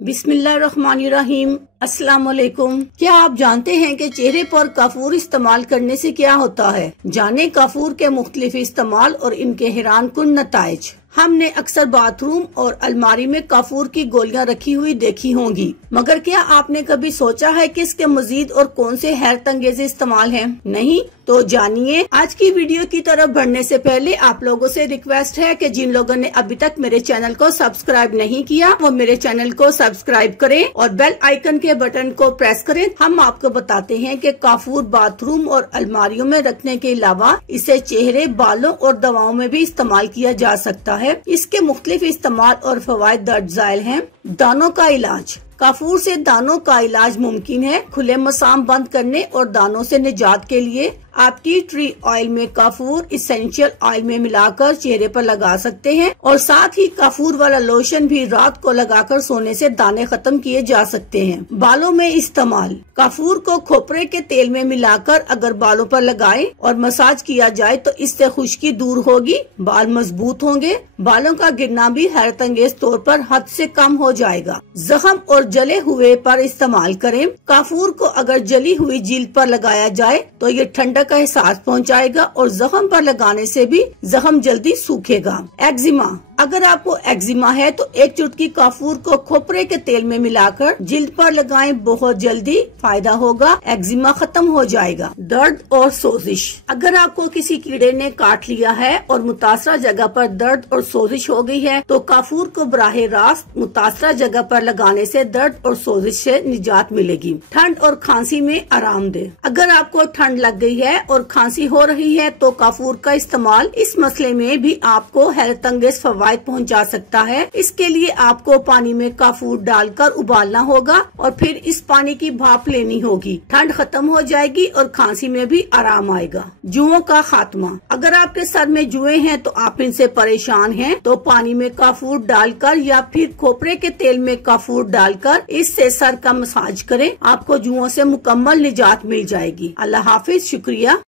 बिस्मिल्लाहिर्रहमानिर्रहीम। अस्सलाम वालेकुम। क्या आप जानते हैं कि चेहरे पर काफूर इस्तेमाल करने से क्या होता है? जाने काफूर के मुख्तलिफ इस्तेमाल और इनके हैरान कुन नताइज। हमने अक्सर बाथरूम और अलमारी में काफूर की गोलियां रखी हुई देखी होंगी, मगर क्या आपने कभी सोचा है कि इसके मजीद और कौन से हैरत अंगेज इस्तेमाल हैं? नहीं तो जानिए। आज की वीडियो की तरफ बढ़ने से पहले आप लोगों से रिक्वेस्ट है कि जिन लोगों ने अभी तक मेरे चैनल को सब्सक्राइब नहीं किया वो मेरे चैनल को सब्सक्राइब करें और बेल आइकन के बटन को प्रेस करें। हम आपको बताते हैं कि काफूर बाथरूम और अलमारियों में रखने के अलावा इसे चेहरे, बालों और दवाओं में भी इस्तेमाल किया जा सकता है। इसके मुख्तलिफ इस्तेमाल और फवायद दर्ज ज़ाइल हैं। दानों का इलाज। काफूर से दानों का इलाज मुमकिन है। खुले मसाम बंद करने और दानों से निजात के लिए आप टी ट्री ऑयल में काफूर इसेंशियल ऑयल में मिलाकर चेहरे पर लगा सकते हैं और साथ ही काफूर वाला लोशन भी रात को लगाकर सोने से दाने खत्म किए जा सकते हैं। बालों में इस्तेमाल। काफूर को खोपरे के तेल में मिलाकर अगर बालों पर लगाएं और मसाज किया जाए तो इससे खुश्की दूर होगी, बाल मजबूत होंगे, बालों का गिरना भी हैरत अंगेज तौर पर हद से कम हो जाएगा। जख्म और जले हुए पर इस्तेमाल करें। काफूर को अगर जली हुई जिल्द पर लगाया जाए तो ये ठंडक का एहसास पहुंचाएगा और जख्म पर लगाने से भी जख्म जल्दी सूखेगा। एक्जिमा। अगर आपको एक्जिमा है तो एक चुटकी काफूर को खोपरे के तेल में मिलाकर जिल्द पर लगाएं, बहुत जल्दी फायदा होगा, एक्जिमा खत्म हो जाएगा। दर्द और सोजिश। अगर आपको किसी कीड़े ने काट लिया है और मुतासरा जगह पर दर्द और सोजिश हो गई है तो काफूर को बराह रास्त मुतासरा जगह पर लगाने से दर्द और सोजिश से निजात मिलेगी। ठंड और खांसी में आरामदेह। अगर आपको ठंड लग गई है और खांसी हो रही है तो काफूर का इस्तेमाल इस मसले में भी आपको हैरत अंगेज फवायद पहुंचा सकता है। इसके लिए आपको पानी में काफूर डालकर उबालना होगा और फिर इस पानी की भाप लेनी होगी। ठंड खत्म हो जाएगी और खांसी में भी आराम आएगा। जुओं का खात्मा। अगर आपके सर में जुए हैं तो आप इनसे परेशान हैं तो पानी में काफूर डालकर या फिर खोपरे के तेल में काफूर डालकर इससे सर का मसाज करें, आपको जुओं से मुकम्मल निजात मिल जाएगी। अल्लाह हाफिज। शुक्रिया।